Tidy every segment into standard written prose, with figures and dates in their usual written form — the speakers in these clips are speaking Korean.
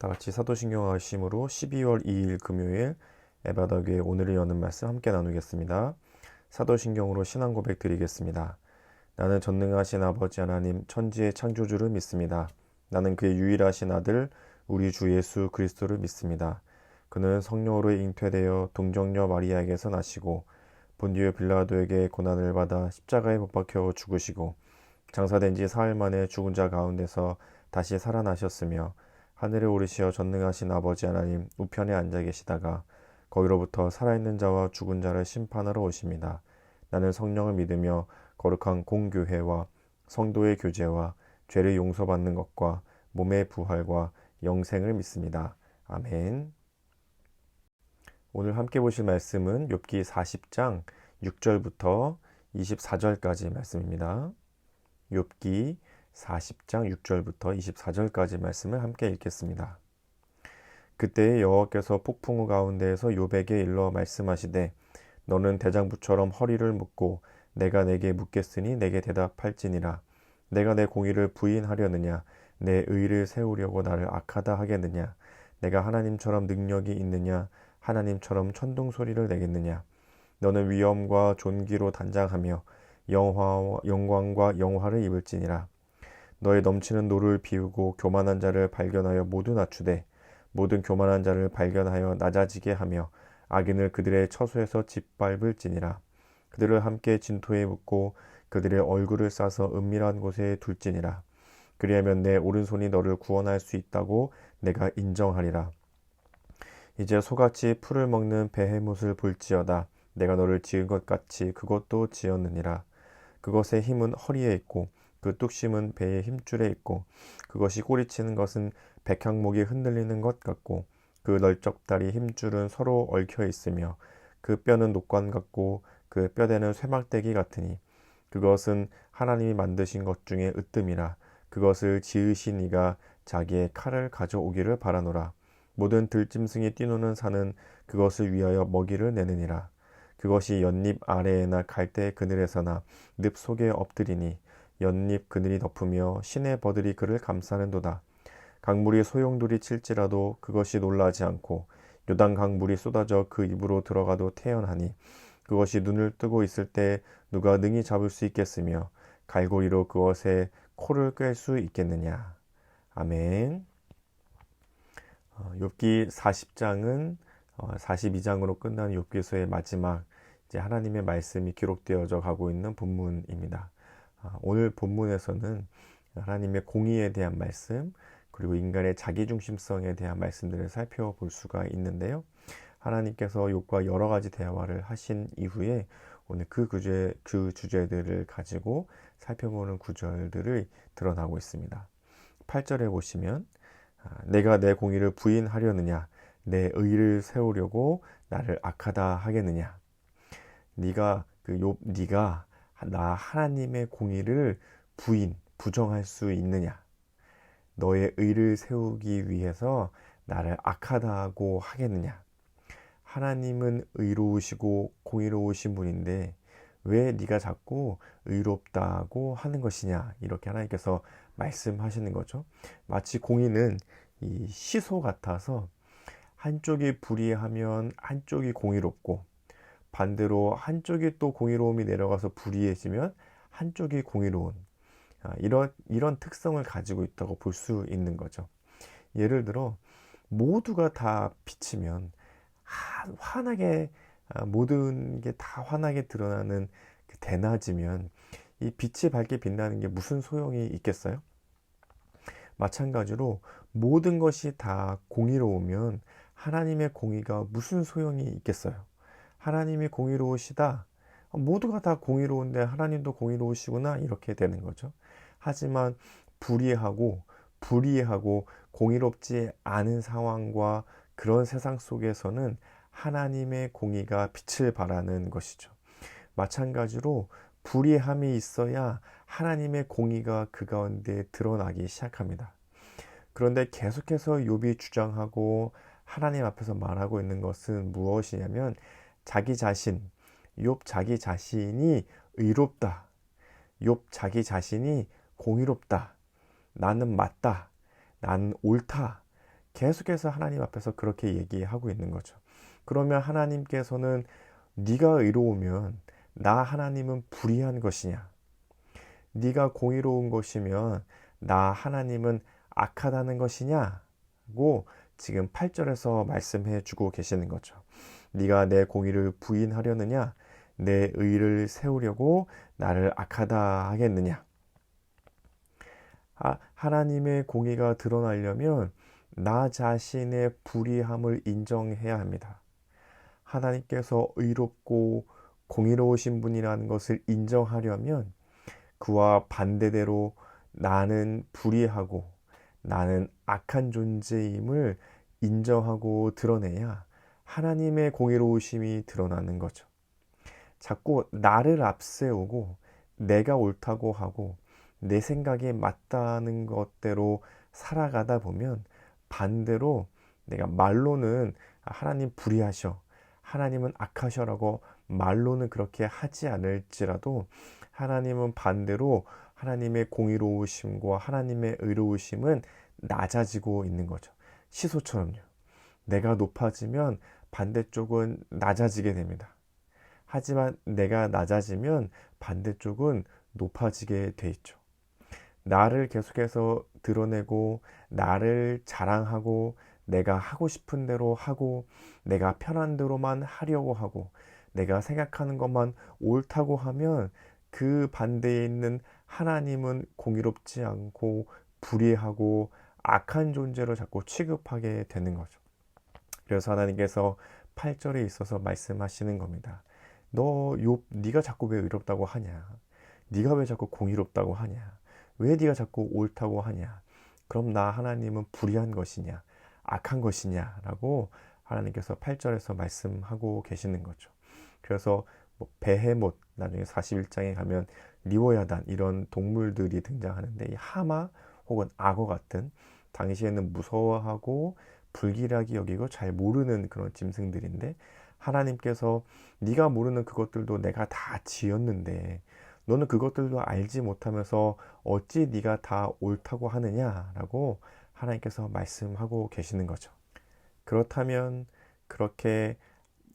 다 같이 사도신경 아심으로 12월 2일 금요일 에바더교회 오늘을 여는 말씀 함께 나누겠습니다. 사도신경으로 신앙 고백 드리겠습니다. 나는 전능하신 아버지 하나님 천지의 창조주를 믿습니다. 나는 그의 유일하신 아들 우리 주 예수 그리스도를 믿습니다. 그는 성령으로 잉태되어 동정녀 마리아에게서 나시고 본디오 빌라도에게 고난을 받아 십자가에 못 박혀 죽으시고 장사된 지 사흘 만에 죽은 자 가운데서 다시 살아나셨으며 하늘에 오르시어 전능하신 아버지 하나님 우편에 앉아 계시다가 거기로부터 살아있는 자와 죽은 자를 심판하러 오십니다. 나는 성령을 믿으며 거룩한 공교회와 성도의 교제와 죄를 용서받는 것과 몸의 부활과 영생을 믿습니다. 아멘. 오늘 함께 보실 말씀은 욥기 40장 6절부터 24절까지 말씀입니다. 욥기 40장 6절부터 24절까지 말씀을 함께 읽겠습니다. 그때 여호와께서 폭풍우 가운데에서 욥에게 일러 말씀하시되 너는 대장부처럼 허리를 묶고 내가 내게 묻겠으니 내게 대답할지니라. 내가 내 공의를 부인하려느냐 내 의를 세우려고 나를 악하다 하겠느냐. 내가 하나님처럼 능력이 있느냐 하나님처럼 천둥소리를 내겠느냐. 너는 위엄과 존귀로 단장하며 영광과 영화를 입을지니라. 너의 넘치는 노를 비우고 교만한 자를 발견하여 모두 낮추되 모든 교만한 자를 발견하여 낮아지게 하며 악인을 그들의 처소에서 짓밟을지니라. 그들을 함께 진토에 묻고 그들의 얼굴을 싸서 은밀한 곳에 둘지니라. 그리하면 내 오른손이 너를 구원할 수 있다고 내가 인정하리라. 이제 소같이 풀을 먹는 베헤못을 볼지어다. 내가 너를 지은 것 같이 그것도 지었느니라. 그것의 힘은 허리에 있고 그 뚝심은 배의 힘줄에 있고 그것이 꼬리치는 것은 백향목이 흔들리는 것 같고 그 널쩍다리 힘줄은 서로 얽혀 있으며 그 뼈는 녹관 같고 그 뼈대는 쇠막대기 같으니 그것은 하나님이 만드신 것 중에 으뜸이라. 그것을 지으신 이가 자기의 칼을 가져오기를 바라노라. 모든 들짐승이 뛰노는 산은 그것을 위하여 먹이를 내느니라. 그것이 연잎 아래에나 갈대 그늘에서나 늪 속에 엎드리니 연잎 그늘이 덮으며 시내 버들이 그를 감싸는도다. 강물이 소용돌이 칠지라도 그것이 놀라지 않고 요단 강물이 쏟아져 그 입으로 들어가도 태연하니 그것이 눈을 뜨고 있을 때 누가 능히 잡을 수 있겠으며 갈고리로 그것의 코를 꿰 수 있겠느냐. 아멘. 욥기 40장은 42장으로 끝나는 욥기서의 마지막 이제 하나님의 말씀이 기록되어져 가고 있는 본문입니다. 오늘 본문에서는 하나님의 공의에 대한 말씀 그리고 인간의 자기중심성에 대한 말씀들을 살펴볼 수가 있는데요. 하나님께서 욥과 여러 가지 대화를 하신 이후에 오늘 그 주제들을 가지고 살펴보는 구절들을 드러나고 있습니다. 8절에 보시면 내가 내 공의를 부인하려느냐 내 의를 세우려고 나를 악하다 하겠느냐. 네가 나 하나님의 공의를 부정할 수 있느냐. 너의 의를 세우기 위해서 나를 악하다고 하겠느냐. 하나님은 의로우시고 공의로우신 분인데 왜 네가 자꾸 의롭다고 하는 것이냐. 이렇게 하나님께서 말씀하시는 거죠. 마치 공의는 이 시소 같아서 한쪽이 불의하면 한쪽이 공의롭고 반대로 한쪽이 또 공의로움이 내려가서 불의해지면 한쪽이 공의로운 이런 특성을 가지고 있다고 볼 수 있는 거죠. 예를 들어 모두가 다 비치면 환하게 모든 게 다 환하게 드러나는 그 대낮이면 이 빛이 밝게 빛나는 게 무슨 소용이 있겠어요? 마찬가지로 모든 것이 다 공의로우면 하나님의 공의가 무슨 소용이 있겠어요? 하나님이 공의로우시다. 모두가 다 공의로운데 하나님도 공의로우시구나 이렇게 되는 거죠. 하지만 불의하고 공의롭지 않은 상황과 그런 세상 속에서는 하나님의 공의가 빛을 발하는 것이죠. 마찬가지로 불의함이 있어야 하나님의 공의가 그 가운데 드러나기 시작합니다. 그런데 계속해서 욥이 주장하고 하나님 앞에서 말하고 있는 것은 무엇이냐면 욥 자기 자신이 의롭다. 욥 자기 자신이 공의롭다. 나는 맞다. 나는 옳다. 계속해서 하나님 앞에서 그렇게 얘기하고 있는 거죠. 그러면 하나님께서는 네가 의로우면 나 하나님은 불의한 것이냐? 네가 공의로운 것이면 나 하나님은 악하다는 것이냐고 지금 8절에서 말씀해 주고 계시는 거죠. 네가 내 공의를 부인하려느냐? 내 의를 세우려고 나를 악하다 하겠느냐? 하나님의 공의가 드러나려면 나 자신의 불의함을 인정해야 합니다. 하나님께서 의롭고 공의로우신 분이라는 것을 인정하려면 그와 반대대로 나는 불의하고 나는 악한 존재임을 인정하고 드러내야 하나님의 공의로우심이 드러나는 거죠. 자꾸 나를 앞세우고 내가 옳다고 하고 내 생각이 맞다는 것대로 살아가다 보면 반대로 내가 말로는 하나님 불의하셔, 하나님은 악하셔라고 말로는 그렇게 하지 않을지라도 하나님은 반대로 하나님의 공의로우심과 하나님의 의로우심은 낮아지고 있는 거죠. 시소처럼요. 내가 높아지면 반대쪽은 낮아지게 됩니다. 하지만 내가 낮아지면 반대쪽은 높아지게 돼 있죠. 나를 계속해서 드러내고 나를 자랑하고 내가 하고 싶은 대로 하고 내가 편한 대로만 하려고 하고 내가 생각하는 것만 옳다고 하면 그 반대에 있는 하나님은 공의롭지 않고 불의하고 악한 존재로 자꾸 취급하게 되는 거죠. 그래서 하나님께서 8절에 있어서 말씀하시는 겁니다. 네가 자꾸 왜 의롭다고 하냐? 네가 왜 자꾸 공의롭다고 하냐? 왜 네가 자꾸 옳다고 하냐? 그럼 나 하나님은 불의한 것이냐? 악한 것이냐? 라고 하나님께서 8절에서 말씀하고 계시는 거죠. 그래서 베헤못, 나중에 41장에 가면 리워야단 이런 동물들이 등장하는데 이 하마 혹은 악어 같은 당시에는 무서워하고 불길하게 여기고 잘 모르는 그런 짐승들인데 하나님께서 네가 모르는 그것들도 내가 다 지었는데 너는 그것들도 알지 못하면서 어찌 네가 다 옳다고 하느냐라고 하나님께서 말씀하고 계시는 거죠. 그렇다면 그렇게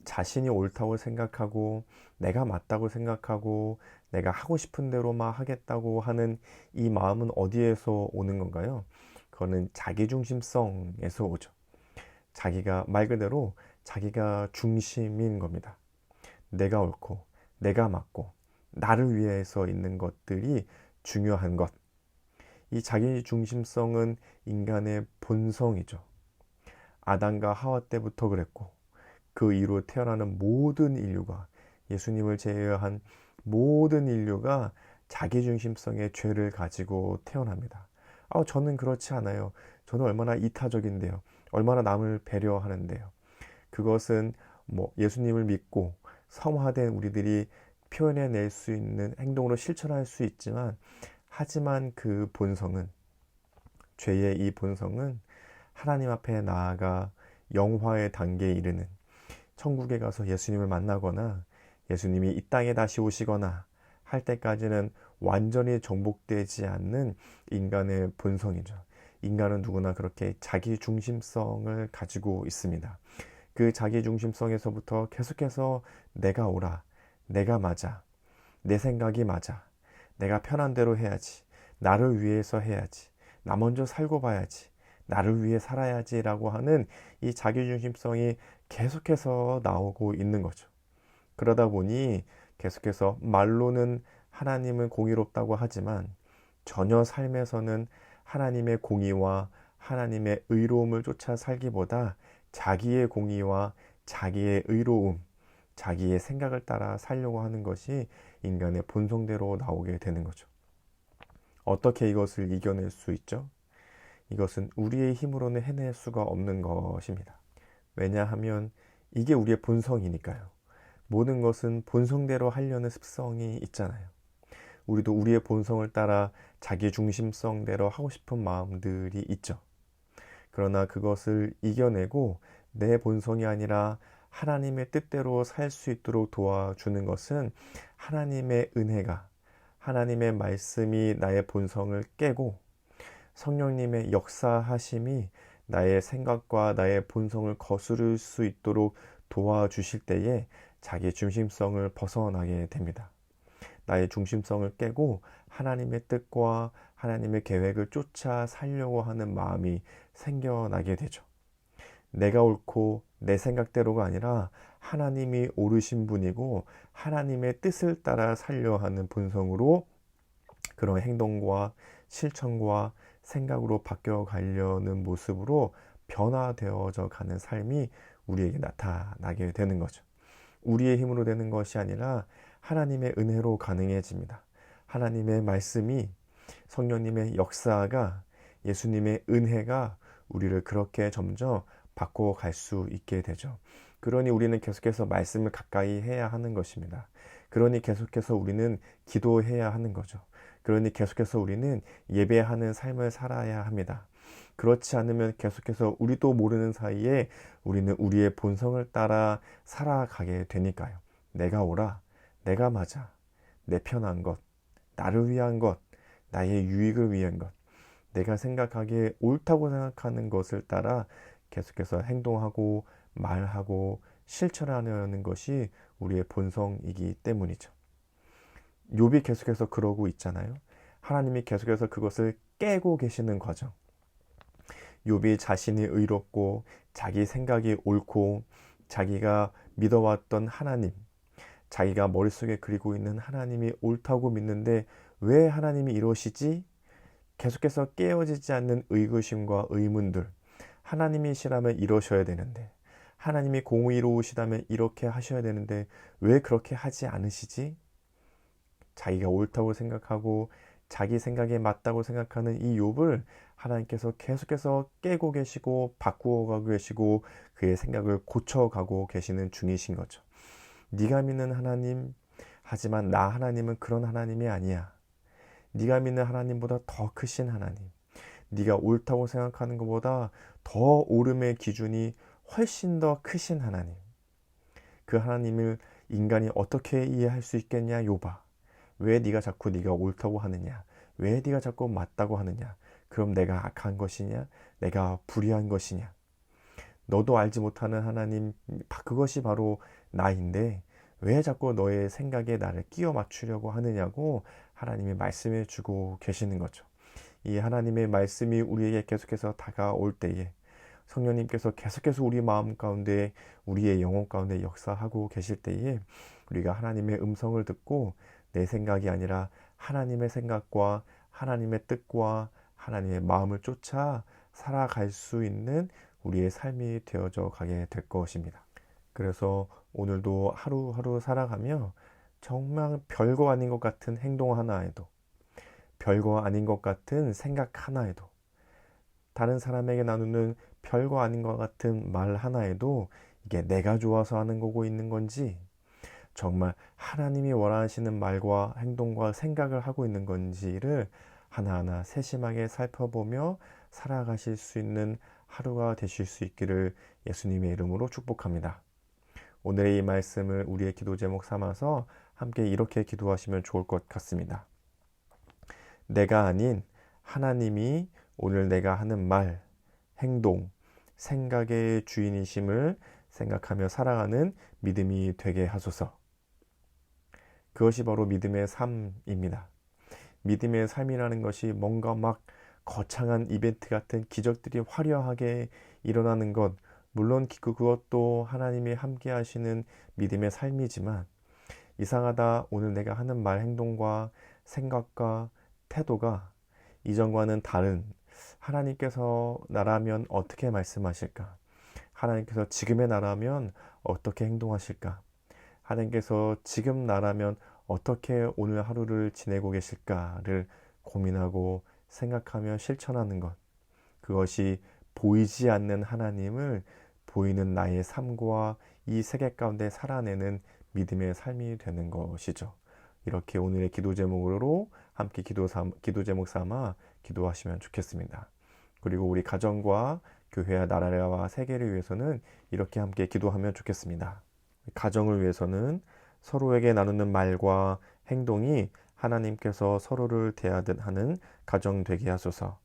자신이 옳다고 생각하고 내가 맞다고 생각하고 내가 하고 싶은 대로만 하겠다고 하는 이 마음은 어디에서 오는 건가요? 그거는 자기중심성에서 오죠. 자기가 말 그대로 자기가 중심인 겁니다. 내가 옳고 내가 맞고 나를 위해서 있는 것들이 중요한 것. 이 자기중심성은 인간의 본성이죠. 아담과 하와 때부터 그랬고 그 이후로 태어나는 모든 인류가 예수님을 제외한 모든 인류가 자기중심성의 죄를 가지고 태어납니다. 저는 그렇지 않아요. 저는 얼마나 이타적인데요. 얼마나 남을 배려하는데요. 그것은 예수님을 믿고 성화된 우리들이 표현해낼 수 있는 행동으로 실천할 수 있지만 하지만 그 본성은 죄의 이 본성은 하나님 앞에 나아가 영화의 단계에 이르는 천국에 가서 예수님을 만나거나 예수님이 이 땅에 다시 오시거나 할 때까지는 완전히 정복되지 않는 인간의 본성이죠. 인간은 누구나 그렇게 자기중심성을 가지고 있습니다. 그 자기중심성에서부터 계속해서 내가 옳아, 내가 맞아, 내 생각이 맞아, 내가 편한 대로 해야지, 나를 위해서 해야지, 나 먼저 살고 봐야지, 나를 위해 살아야지 라고 하는 이 자기중심성이 계속해서 나오고 있는 거죠. 그러다 보니 계속해서 말로는 하나님은 공의롭다고 하지만 전혀 삶에서는 하나님의 공의와 하나님의 의로움을 쫓아 살기보다 자기의 공의와 자기의 의로움, 자기의 생각을 따라 살려고 하는 것이 인간의 본성대로 나오게 되는 거죠. 어떻게 이것을 이겨낼 수 있죠? 이것은 우리의 힘으로는 해낼 수가 없는 것입니다. 왜냐하면 이게 우리의 본성이니까요. 모든 것은 본성대로 하려는 습성이 있잖아요. 우리도 우리의 본성을 따라 자기 중심성대로 하고 싶은 마음들이 있죠. 그러나 그것을 이겨내고 내 본성이 아니라 하나님의 뜻대로 살 수 있도록 도와주는 것은 하나님의 은혜가, 하나님의 말씀이 나의 본성을 깨고 성령님의 역사하심이 나의 생각과 나의 본성을 거스를 수 있도록 도와주실 때에 자기 중심성을 벗어나게 됩니다. 나의 중심성을 깨고 하나님의 뜻과 하나님의 계획을 쫓아 살려고 하는 마음이 생겨나게 되죠. 내가 옳고 내 생각대로가 아니라 하나님이 옳으신 분이고 하나님의 뜻을 따라 살려 하는 본성으로 그런 행동과 실천과 생각으로 바뀌어 가려는 모습으로 변화되어져 가는 삶이 우리에게 나타나게 되는 거죠. 우리의 힘으로 되는 것이 아니라 하나님의 은혜로 가능해집니다. 하나님의 말씀이, 성령님의 역사가, 예수님의 은혜가 우리를 그렇게 점점 바꿔갈 수 있게 되죠. 그러니 우리는 계속해서 말씀을 가까이 해야 하는 것입니다. 그러니 계속해서 우리는 기도해야 하는 거죠. 그러니 계속해서 우리는 예배하는 삶을 살아야 합니다. 그렇지 않으면 계속해서 우리도 모르는 사이에 우리는 우리의 본성을 따라 살아가게 되니까요. 내가 옳아, 내가 맞아, 내 편한 것, 나를 위한 것, 나의 유익을 위한 것, 내가 생각하기에 옳다고 생각하는 것을 따라 계속해서 행동하고 말하고 실천하는 것이 우리의 본성이기 때문이죠. 욥이 계속해서 그러고 있잖아요. 하나님이 계속해서 그것을 깨고 계시는 과정. 욥이 자신이 의롭고 자기 생각이 옳고 자기가 믿어왔던 하나님, 자기가 머릿속에 그리고 있는 하나님이 옳다고 믿는데 왜 하나님이 이러시지? 계속해서 깨어지지 않는 의구심과 의문들. 하나님이시라면 이러셔야 되는데, 하나님이 공의로우시다면 이렇게 하셔야 되는데 왜 그렇게 하지 않으시지? 자기가 옳다고 생각하고 자기 생각에 맞다고 생각하는 이 욥을 하나님께서 계속해서 깨고 계시고 바꾸어가고 계시고 그의 생각을 고쳐가고 계시는 중이신 거죠. 네가 믿는 하나님, 하지만 나 하나님은 그런 하나님이 아니야. 네가 믿는 하나님보다 더 크신 하나님, 네가 옳다고 생각하는 것보다 더 옳음의 기준이 훨씬 더 크신 하나님, 그 하나님을 인간이 어떻게 이해할 수 있겠냐 욥아. 왜 네가 자꾸 네가 옳다고 하느냐, 왜 네가 자꾸 맞다고 하느냐, 그럼 내가 악한 것이냐, 내가 불의한 것이냐, 너도 알지 못하는 하나님, 그것이 바로 나인데 왜 자꾸 너의 생각에 나를 끼워 맞추려고 하느냐고 하나님이 말씀해 주고 계시는 거죠. 이 하나님의 말씀이 우리에게 계속해서 다가올 때에 성령님께서 계속해서 우리 마음 가운데, 우리의 영혼 가운데 역사하고 계실 때에 우리가 하나님의 음성을 듣고 내 생각이 아니라 하나님의 생각과 하나님의 뜻과 하나님의 마음을 쫓아 살아갈 수 있는 우리의 삶이 되어져 가게 될 것입니다. 그래서 오늘도 하루하루 살아가며 정말 별거 아닌 것 같은 행동 하나에도, 별거 아닌 것 같은 생각 하나에도, 다른 사람에게 나누는 별거 아닌 것 같은 말 하나에도 이게 내가 좋아서 하는 거고 있는 건지, 정말 하나님이 원하시는 말과 행동과 생각을 하고 있는 건지를 하나하나 세심하게 살펴보며 살아가실 수 있는 하루가 되실 수 있기를 예수님의 이름으로 축복합니다. 오늘의 이 말씀을 우리의 기도 제목 삼아서 함께 이렇게 기도하시면 좋을 것 같습니다. 내가 아닌 하나님이 오늘 내가 하는 말, 행동, 생각의 주인이심을 생각하며 살아가는 믿음이 되게 하소서. 그것이 바로 믿음의 삶입니다. 믿음의 삶이라는 것이 뭔가 막 거창한 이벤트 같은 기적들이 화려하게 일어나는 것, 물론 그것도 하나님이 함께 하시는 믿음의 삶이지만, 이상하다, 오늘 내가 하는 말, 행동과 생각과 태도가 이전과는 다른, 하나님께서 나라면 어떻게 말씀하실까? 하나님께서 지금의 나라면 어떻게 행동하실까? 하나님께서 지금 나라면 어떻게 오늘 하루를 지내고 계실까를 고민하고 생각하며 실천하는 것, 그것이 보이지 않는 하나님을 보이는 나의 삶과 이 세계 가운데 살아내는 믿음의 삶이 되는 것이죠. 이렇게 오늘의 기도 제목으로 함께 기도 제목 삼아 기도하시면 좋겠습니다. 그리고 우리 가정과 교회와 나라와 세계를 위해서는 이렇게 함께 기도하면 좋겠습니다. 가정을 위해서는 서로에게 나누는 말과 행동이 하나님께서 서로를 대하듯 하는 가정 되게 하소서.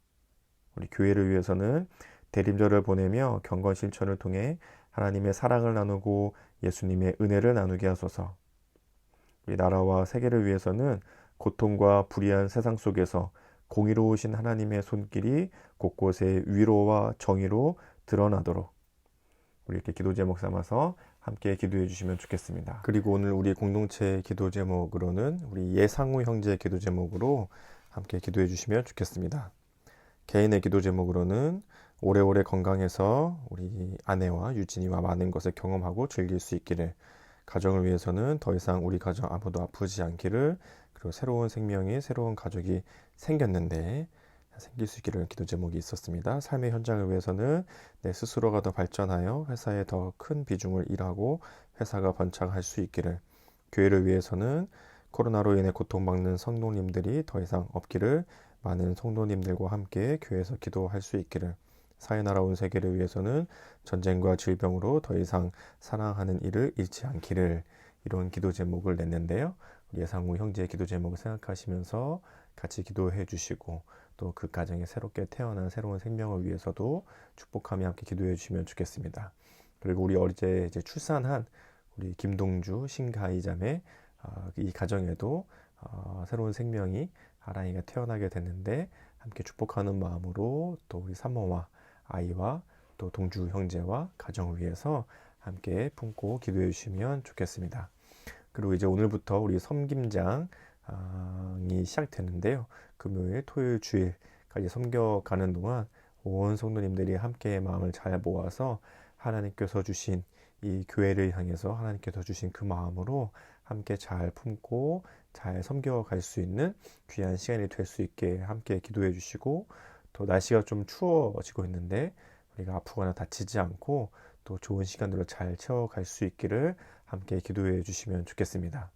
우리 교회를 위해서는 대림절을 보내며 경건 실천을 통해 하나님의 사랑을 나누고 예수님의 은혜를 나누게 하소서. 우리 나라와 세계를 위해서는 고통과 불의한 세상 속에서 공의로우신 하나님의 손길이 곳곳에 위로와 정의로 드러나도록 우리 이렇게 기도 제목 삼아서 함께 기도해 주시면 좋겠습니다. 그리고 오늘 우리 공동체 기도 제목으로는 우리 예상우 형제 기도 제목으로 함께 기도해 주시면 좋겠습니다. 개인의 기도 제목으로는 오래오래 건강해서 우리 아내와 유진이와 많은 것을 경험하고 즐길 수 있기를, 가정을 위해서는 더 이상 우리 가정 아무도 아프지 않기를, 그리고 새로운 생명이 새로운 가족이 생겼는데 생길 수 있기를 기도 제목이 있었습니다. 삶의 현장을 위해서는 내 스스로가 더 발전하여 회사에 더 큰 비중을 일하고 회사가 번창할 수 있기를, 교회를 위해서는 코로나로 인해 고통받는 성도님들이 더 이상 없기를, 많은 성도님들과 함께 교회에서 기도할 수 있기를, 사회나라 온 세계를 위해서는 전쟁과 질병으로 더 이상 사랑하는 일을 잃지 않기를, 이런 기도 제목을 냈는데요. 우리 예상우 형제의 기도 제목을 생각하시면서 같이 기도해 주시고, 또 그 가정에 새롭게 태어난 새로운 생명을 위해서도 축복하며 함께 기도해 주시면 좋겠습니다. 그리고 우리 어제 이제 출산한 우리 김동주 신가희 자매, 이 가정에도 새로운 생명이 아랑이가 태어나게 됐는데 함께 축복하는 마음으로 또 우리 사모와 아이와 또 동주 형제와 가정을 위해서 함께 품고 기도해 주시면 좋겠습니다. 그리고 이제 오늘부터 우리 섬김장이 시작되는데요. 금요일, 토요일, 주일까지 섬겨가는 동안 온 성도님들이 함께 마음을 잘 모아서 하나님께서 주신 이 교회를 향해서 하나님께서 주신 그 마음으로 함께 잘 품고 잘 섬겨갈 수 있는 귀한 시간이 될 수 있게 함께 기도해 주시고, 또 날씨가 좀 추워지고 있는데 우리가 아프거나 다치지 않고 또 좋은 시간들로 잘 채워갈 수 있기를 함께 기도해 주시면 좋겠습니다.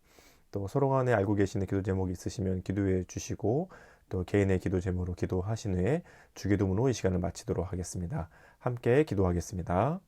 또 서로 간에 알고 계시는 기도 제목이 있으시면 기도해 주시고, 또 개인의 기도 제목으로 기도하신 후에 주기도문으로 이 시간을 마치도록 하겠습니다. 함께 기도하겠습니다.